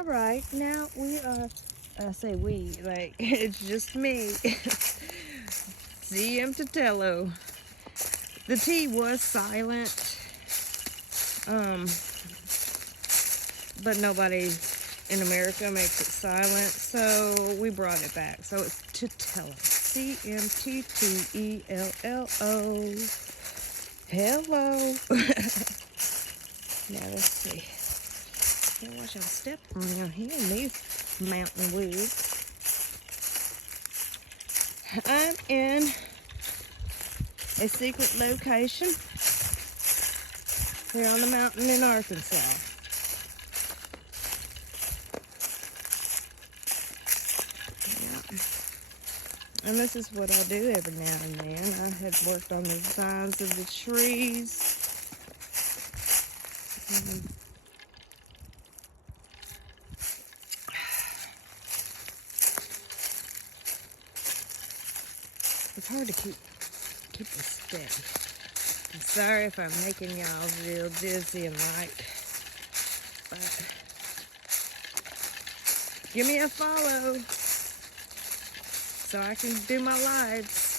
All right, now we are, I say we, like, it's just me, CM Tatello. The T was silent, but nobody in America makes it silent, so we brought it back. So it's Titello, CMTTELLO. Hello. Now let's see. Can't watch out step around here in these mountain woods. I'm in a secret location here on the mountain in Arkansas. And this is what I do every now and then. I have worked on the designs of the trees. It's hard to keep this steady. I'm sorry if I'm making y'all real dizzy and like, but give me a follow so I can do my lives.